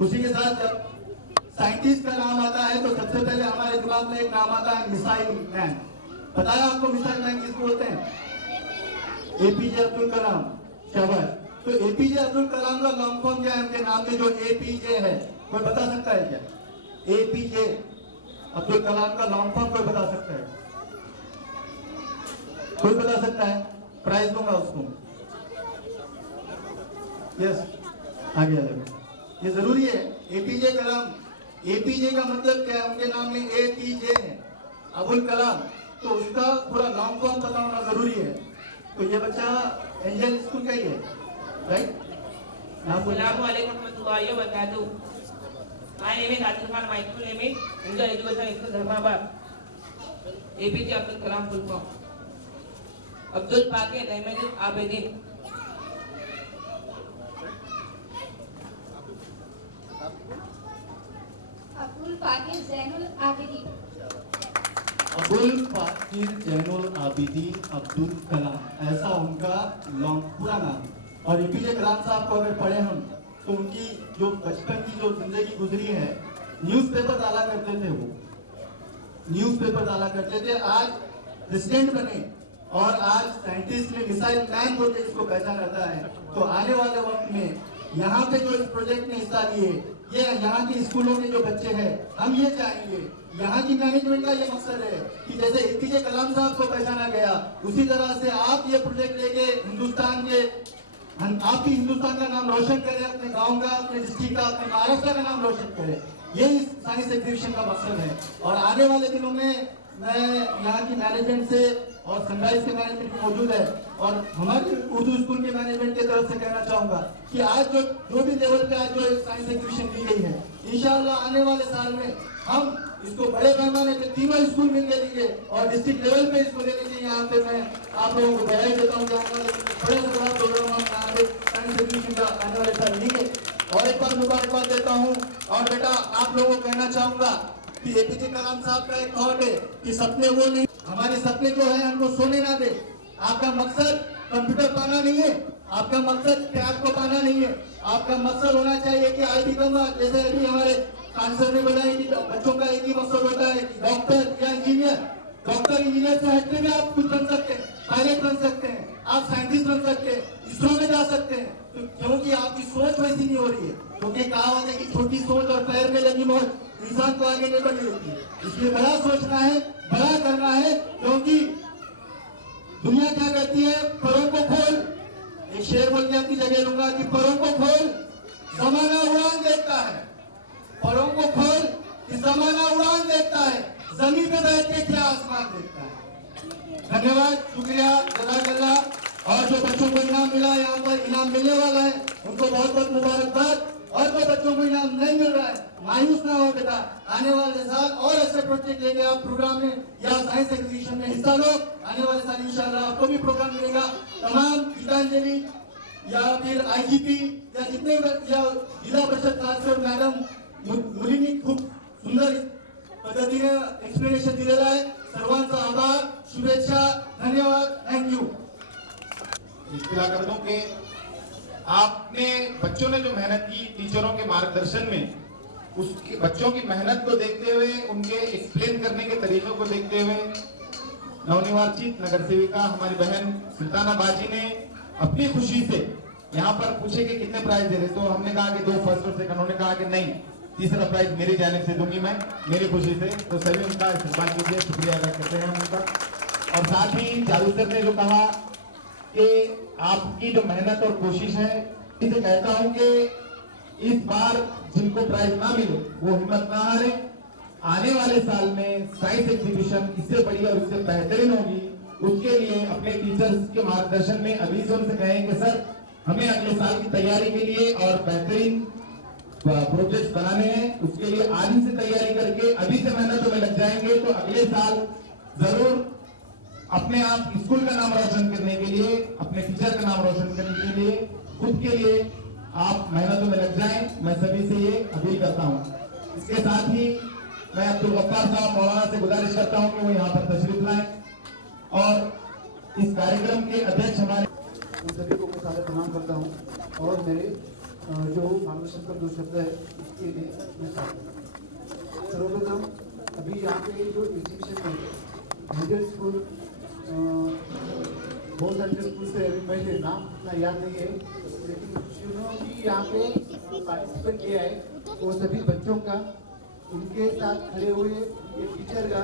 उसी के साथ जब साइंटिस्ट का नाम आता है तो सबसे पहले हमारे दिमाग में एक नाम आता है मिसाइल मैन। पता है आपको मिसाइल मैन किसको बोलते हैं? एपीजे अब्दुल कलाम। शाबाश। तो एपीजे अब्दुल कलाम का लॉन्ग फॉर्म क्या है उनके नाम में जो एपीजे है? कोई बता सकता है क्या? एपीजे अब्दुल कलाम का लॉन्ग फॉर्म कोई बता सकता है? कोई बता सकता है? प्राइज दूंगा उसको। यस, आगे आ जाओ। ये जरूरी है। एपीजे कलाम, एपीजे का मतलब क्या है? उनके नाम में एपीजे है, अब्दुल कलाम, तो उसका पूरा लॉन्ग फॉर्म पता होना जरूरी है। तो ये बच्चा एंजल स्कूल का ही है, right? Assalamualaikum warahmatullahi wabarakatuh. My name is Adil Khan. My school name is Angel Education School, Dharmabad. APJ Abdul Kalam full form. Abdul Pakir Ahmed Abedin. Abdul Pakir Jainul Abidin. Abdul Pakir Jainul Abidin Abdul Kalam, ऐसा उनका लॉन्ग पूरा नाम। और एपीजे कलाम साहब को अगर पढ़े हम तो उनकी जो बचपन की जो जिंदगी गुजरी है, न्यूज़पेपर डाला करते थे, वो न्यूज़पेपर डाला करते थे। आज प्रेसिडेंट बने और आज साइंटिस्ट में मिसाइल मैन बोल के इसको पहचाना जाता है। तो आने वाले वक्त में यहाँ पे जो इस प्रोजेक्ट में हिस्सा लिए, ये यहाँ के स्कूलों के जो बच्चे हैं, हम ये चाहेंगे, यहाँ की मैनेजमेंट का ये मकसद है कि जैसे एपीजे कलाम साहब को पहचाना गया, उसी तरह से आप ये प्रोजेक्ट लेके हिंदुस्तान के, आप भी हिंदुस्तान का नाम रोशन करें, अपने गांव का, अपने डिस्ट्रिक्ट का, अपने महाराष्ट्र का नाम रोशन करें। यही साइंस एग्जीबिशन का मकसद है। और आने वाले दिनों में मैं यहाँ की मैनेजमेंट से और सनराइज के मैनेजमेंट मौजूद है और हमारे उर्दू स्कूल के मैनेजमेंट की तरफ से कहना चाहूंगा कि आज जो भी लेवल पे आज जो साइंस एग्जीबिशन दी गई है, इंशाअल्लाह आने वाले साल में हम इसको बड़े पैमाने पे तीनों स्कूल मिलकर लेंगे और डिस्ट्रिक्ट लेवल पे इसको लेने के लिए यहाँ पे मैं आप लोगों को बधाई देता हूँ कि आने वाले बड़े से बड़ा प्रोग्राम हम यहाँ पे साइंस एग्जीबिशन का आने वाले साल लेंगे। और एक बार मुबारकबाद देता हूँ। और बेटा आप लोगों को कहना चाहूंगा कि एपीजे कलाम साहब का एक थॉट है कि सपने वो नहीं, हमारे सपने जो है हमको सोने ना दे। आपका मकसद कंप्यूटर पाना नहीं है, आपका मकसद टैब को पाना नहीं है, आपका मकसद होना चाहिए कि आई बिकम, जैसे अभी हमारे आंसर में बताया कि बच्चों का एक ही मकसद होता है कि डॉक्टर या इंजीनियर। डॉक्टर इंजीनियर से हटके भी आप कुछ बन सकते हैं, पायलट बन सकते हैं, आप साइंटिस्ट बन सकते हैं, इसरो में जा सकते हैं। तो क्योंकि आपकी सोच वैसी नहीं हो रही है, क्योंकि कहावत है कि छोटी सोच और पैर में लगी मौत इंसान को आगे नहीं बढ़ने देती है। इसलिए बड़ा सोचना है, बड़ा करना है, क्योंकि दुनिया क्या कहती है? परों को खोल। एक शेर बोल के अपनी जगह लूंगा कि परों को खोल, जमाना उड़ान देखता है। परों को खोल कि जमाना उड़ान देखता है, जमीन पे बैठ के क्या आसमान देखता है। धन्यवाद, शुक्रिया, जज़ाकल्लाह। और जो बच्चों को इनाम मिला, यहाँ पर इनाम मिलने वाला है, उनको बहुत बहुत मुबारकबाद। और जो बच्चों को इनाम नहीं मिल रहा है, मायूस ना हो बेटा, आने वाले साल और ऐसे प्रोजेक्ट लेके आप प्रोग्राम में या साइंस एग्जीबिशन में हिस्सा लो। आने वाले साल इंशाल्लाह आपको भी प्रोग्राम मिलेगा। तमाम गीतांजलि या फिर आईजीपी या जितने या जिला परिषद सदस्य मॅडम मुलींनी खूप सुंदर पद्धतीने एक्सप्लेनेशन दिलेलं आहे। सर्वांचा आभार, शुभेच्छा, धन्यवाद, थँक्यू। इत्तला कर दूं कि आपने बच्चों ने जो मेहनत की टीचरों के मार्गदर्शन में, उसके बच्चों की मेहनत को देखते हुए, उनके एक्सप्लेन करने के तरीकों को देखते हुए नवनिर्वाचित नगर सेविका हमारी बहन सुल्ताना बाजी ने अपनी खुशी से यहाँ पर पूछे कि कितने प्राइज दे रहे, तो हमने कहा कि 2 फर्स्ट और सेकंड। उन्होंने कहा कि नहीं, तीसरा प्राइज मेरी जानिब से दूंगी मैं, मेरी खुशी से। तो सभी उनका इस्तेमाल कीजिए, शुक्रिया अदा करते हैं हम उनका। और साथ ही जादू सर ने जो कहा कि आपकी जो मेहनत और कोशिश है, इसे कहता हूं कि इस बार जिनको प्राइज ना मिले वो हिम्मत ना हारे। आने वाले साल में साइंस एग्जीबिशन इससे बड़ी और इससे बेहतरीन होगी। उसके लिए अपने टीचर्स के मार्गदर्शन में अभी से उनसे कहें कि सर हमें अगले साल की तैयारी के लिए और बेहतरीन प्रोजेक्ट बनाने हैं, उसके लिए आज ही से तैयारी करके अभी से मेहनतों में लग जाएंगे तो अगले साल जरूर अपने आप स्कूल का नाम रोशन करने के लिए, अपने टीचर का नाम रोशन करने के लिए, खुद के लिए आप मेहनतों में लग जाएं। मैं सभी से ये अपील करता हूं। इसके साथ ही मैं अब्दुल गफ्फार साहब मौलाना से गुजारिश करता हूं कि वो यहाँ पर तशरीफ लाएं और इस कार्यक्रम के अध्यक्ष हमारे उन सभी को मैं सादर प्रणाम करता हूँ और मेरे जो मार्गदर्शन पर जो शब्द है उसके लिए मैं सर्वप्रथम अभी यहाँ पे जो एग्जीबिशन है मिडिल स्कूल बहुत सारे स्कूल से अभी मुझे नाम इतना याद नहीं है, लेकिन जिन्होंने भी यहाँ पे पार्टिसिपेट किया है वो सभी बच्चों का, उनके साथ खड़े हुए ये टीचर का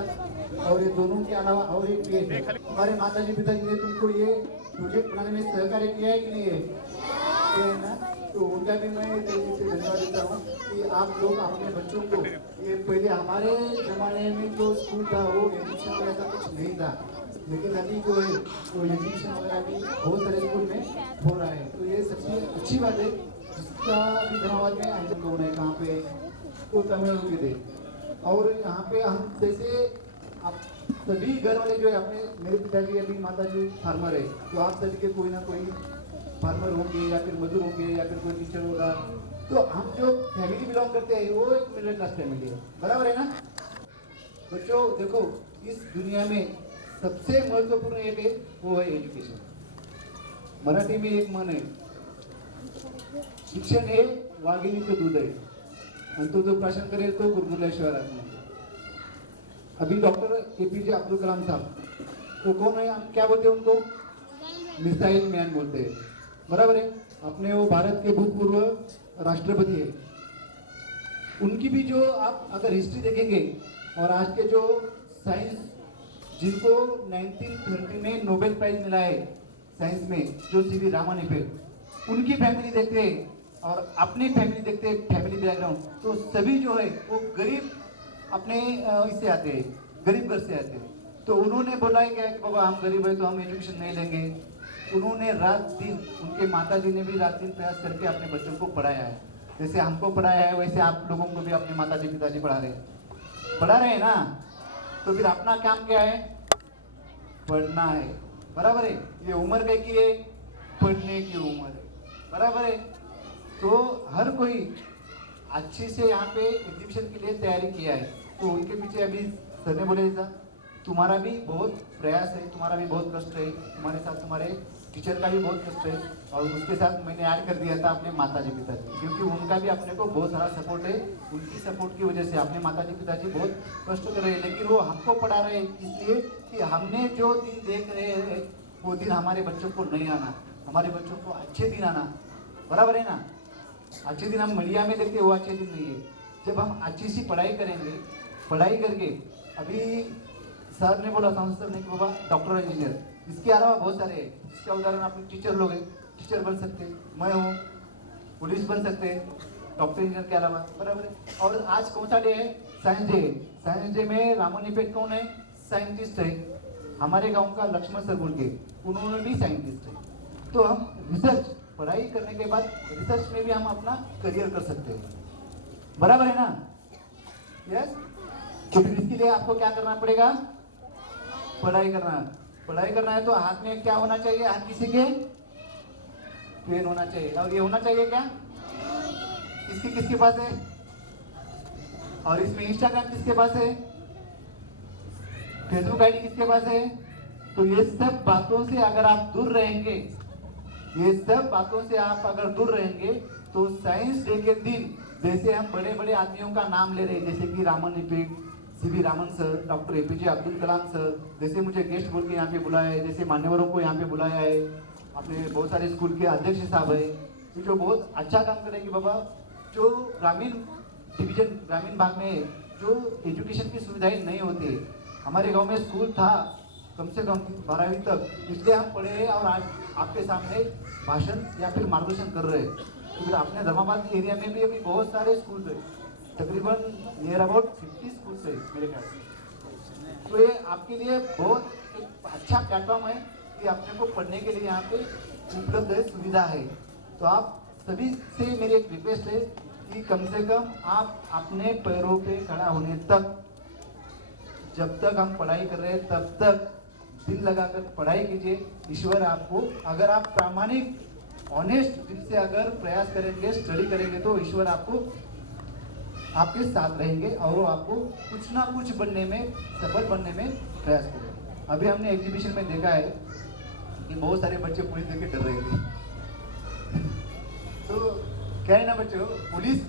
और ये दोनों के अलावा और एक ये हमारे माताजी पिताजी ने तुमको ये प्रोजेक्ट बनाने में सहकार्य किया है कि नहीं है? किया है ना? तो उनका भी मैं दिल से धन्यवाद देता हूँ कि आप लोग अपने बच्चों को, ये पहले हमारे जमाने में जो स्कूल था वो एजुकेशन वगैरह ऐसा कुछ नहीं था, लेकिन अभी जो है वो एजुकेशन वगैरह भी बहुत सारे स्कूल में हो रहा है। तो ये सबसे अच्छी बात है, जिसका अभी धन्यवाद में आयोजन कौन है कहाँ पे तो तमिलनाडु के थे। और यहाँ पे हम जैसे आप सभी घर वाले जो है अपने, मेरे पिताजी अभी माताजी फार्मर है, तो आप सभी के कोई ना कोई फार्मर होंगे या फिर मजदूर होंगे या फिर कोई टीचर होगा। तो हम जो फैमिली बिलोंग करते हैं वो एक मिडिल क्लास फैमिली है, बराबर है ना बच्चों? देखो इस दुनिया में सबसे महत्वपूर्ण एक है वो है एजुकेशन। मराठी में एक मन है, शिक्षण हे वाघिणीचं दूध आहे आणि तो जो प्राशन करेल तो गुरगुरल्याशिवाय राहत नाही। अभी डॉक्टर APJ अब्दुल कलाम साहब, तो कौन है, हम क्या बोलते हैं उनको? मिसाइल मैन बोलते हैं, बराबर है? अपने वो भारत के भूतपूर्व राष्ट्रपति है। उनकी भी जो आप अगर हिस्ट्री देखेंगे और आज के जो साइंस, जिनको 1930 में नोबेल प्राइज मिला है साइंस में, जो CV रामन है, उनकी फैमिली देखते हैं और अपनी फैमिली देखते हैं, फैमिली बैकग्राउंड, तो सभी जो है वो गरीब अपने इससे आते हैं, गरीब घर से आते हैं। तो उन्होंने बोला है क्या कि बाबा हम गरीब है तो हम एजुकेशन नहीं लेंगे। उन्होंने रात दिन, उनके माताजी ने भी रात दिन प्रयास करके अपने बच्चों को पढ़ाया है। जैसे हमको पढ़ाया है वैसे आप लोगों को भी अपने माताजी पिताजी पढ़ा रहे हैं ना। तो फिर अपना काम क्या है? पढ़ना है, बराबर है? ये उम्र कह की है, पढ़ने की उम्र है, बराबर है? तो हर कोई अच्छे से यहाँ पे एग्जीबिशन के लिए तैयारी किया है। तो उनके पीछे अभी सर ने बोले था तुम्हारा भी बहुत प्रयास है, तुम्हारा भी बहुत कष्ट है, तुम्हारे साथ तुम्हारे टीचर का भी बहुत कष्ट है, और उसके साथ मैंने ऐड कर दिया था अपने माताजी पिताजी, क्योंकि उनका भी अपने को बहुत सारा सपोर्ट है। उनकी सपोर्ट की वजह से अपने माताजी पिताजी बहुत कष्ट कर रहे हैं, लेकिन वो हमको पढ़ा रहे हैं इसलिए कि हमने जो दिन देख रहे हैं वो दिन हमारे बच्चों को नहीं आना, हमारे बच्चों को अच्छे दिन आना, बराबर है ना? अच्छे दिन हम मीडिया में देखते वो अच्छे दिन नहीं है। जब हम अच्छी सी पढ़ाई करेंगे, पढ़ाई करके, अभी सर ने बोला, सर ने कि बाबा डॉक्टर इंजीनियर, इसके अलावा बहुत सारे हैं। इसका उदाहरण आप टीचर लोग हैं, टीचर बन सकते, मैं हूँ, पुलिस बन सकते हैं डॉक्टर इंजीनियर के अलावा, बराबर है? और आज कौन सा डे है? Science day. साइंस डे में रामन इफेक्ट कौन है? साइंटिस्ट है, हमारे गाँव का लक्ष्मण सर बोल के, उन्होंने भी साइंटिस्ट है। तो हम रिसर्च, पढ़ाई करने के बाद रिसर्च में भी हम अपना करियर कर सकते हैं, बराबर है ना? यस। तो फिर इसके लिए आपको क्या करना पड़ेगा? पढ़ाई करना है। तो हाथ में क्या होना चाहिए? हर किसी के पेन होना चाहिए, और ये होना चाहिए क्या? किसके पास है? और इसमें इंस्टाग्राम किसके पास है? फेसबुक आईडी किसके पास है? तो ये सब बातों से अगर आप दूर रहेंगे, दूर रहेंगे तो साइंस डे के दिन जैसे हम बड़े बड़े आदमियों का नाम ले रहे हैं, जैसे कि Raman effect, CV Raman sir, doctor APJ Abdul Kalam sir, जैसे मुझे गेस्ट बोल के यहाँ पे बुलाया है, जैसे मान्यवरों को यहाँ पे बुलाया है, अपने बहुत सारे स्कूल के अध्यक्ष साहब है, तो जो बहुत अच्छा काम करेंगे बाबा। जो ग्रामीण भाग में जो एजुकेशन की सुविधाएं नहीं होती, हमारे गाँव में स्कूल था कम से कम 12वीं तक, इसलिए हम पढ़े हैं और आज आपके सामने भाषण या फिर मार्गदर्शन कर रहे हैं। तो फिर अपने धर्माबाद एरिया में भी अभी बहुत सारे स्कूल है, तकरीबन नियर अबाउट 50 स्कूल है मेरे ख्याल से। तो ये आपके लिए बहुत एक अच्छा प्लेटफॉर्म है कि अपने को पढ़ने के लिए यहाँ पे उपलब्ध है, सुविधा है। तो आप सभी से मेरी एक रिक्वेस्ट है कि कम से कम आप अपने पैरों पे खड़ा होने तक, जब तक हम पढ़ाई कर रहे हैं तब तक दिल लगाकर पढ़ाई कीजिए। ईश्वर आपको, अगर आप प्रामाणिक ऑनेस्ट दिल से अगर प्रयास करेंगे, स्टडी करेंगे, तो ईश्वर आपको आपके साथ रहेंगे और वो आपको कुछ ना कुछ बनने में, सफल बनने में प्रयास करेंगे। अभी हमने एग्जीबिशन में देखा है कि बहुत सारे बच्चे पुलिस देख के डर रहे थे। तो क्या है ना बच्चों, पुलिस